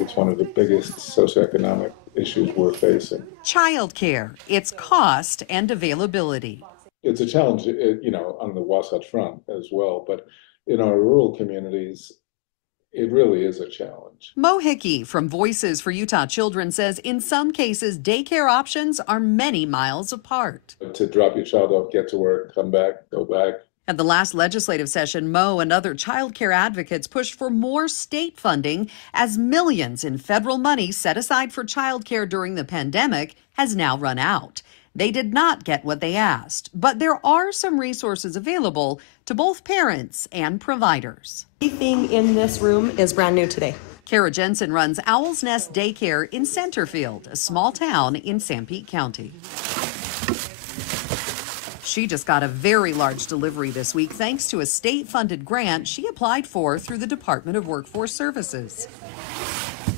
It's one of the biggest socioeconomic issues we're facing. Childcare, its cost and availability. It's a challenge, on the Wasatch Front as well, but in our rural communities, it really is a challenge. Mo Hickey from Voices for Utah Children says in some cases, daycare options are many miles apart. To drop your child off, get to work, come back, go back. At the last legislative session, Mo and other child care advocates pushed for more state funding as millions in federal money set aside for child care during the pandemic has now run out. They did not get what they asked, but there are some resources available to both parents and providers. Everything in this room is brand new today. Kara Jensen runs Owl's Nest Daycare in Centerfield, a small town in Sanpete County. She just got a very large delivery this week thanks to a state-funded grant she applied for through the Department of Workforce Services.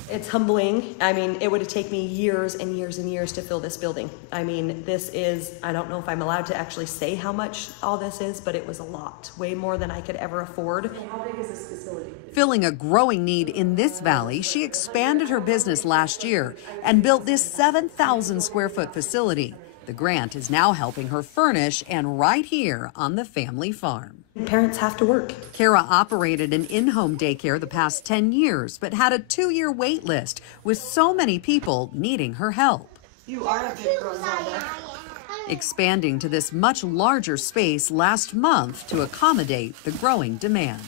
It's humbling. I mean, it would have taken me years and years and years to fill this building. I mean, this is, I don't know if I'm allowed to actually say how much all this is, but it was a lot, way more than I could ever afford. And how big is this facility? Filling a growing need in this valley, she expanded her business last year and built this 7,000 square foot facility. The grant is now helping her furnish and right here on the family farm. Parents have to work. Kara operated an in-home daycare the past 10 years, but had a 2-year wait list with so many people needing her help. You are a big girl, Zelda. Expanding to this much larger space last month to accommodate the growing demand.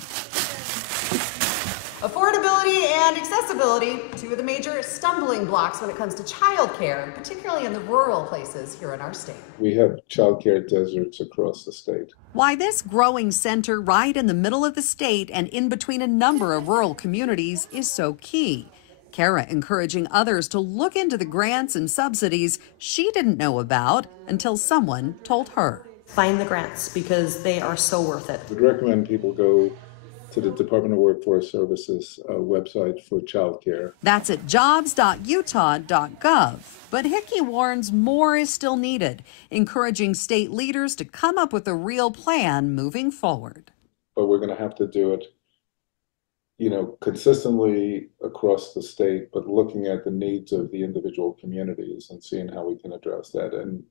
Affordability and accessibility, two of the major stumbling blocks when it comes to childcare, particularly in the rural places here in our state. We have childcare deserts across the state. Why this growing center right in the middle of the state and in between a number of rural communities is so key. Kara encouraging others to look into the grants and subsidies she didn't know about until someone told her. Find the grants because they are so worth it. I would recommend people go to the Department of Workforce Services website for childcare. That's at jobs.utah.gov. But Hickey warns more is still needed, encouraging state leaders to come up with a real plan moving forward. But we're going to have to do it, consistently across the state, but looking at the needs of the individual communities and seeing how we can address that. And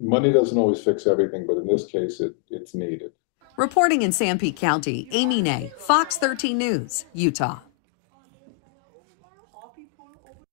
money doesn't always fix everything, but in this case, it's needed. Reporting in Sanpete County, Amy Nay, Fox 13 News, Utah.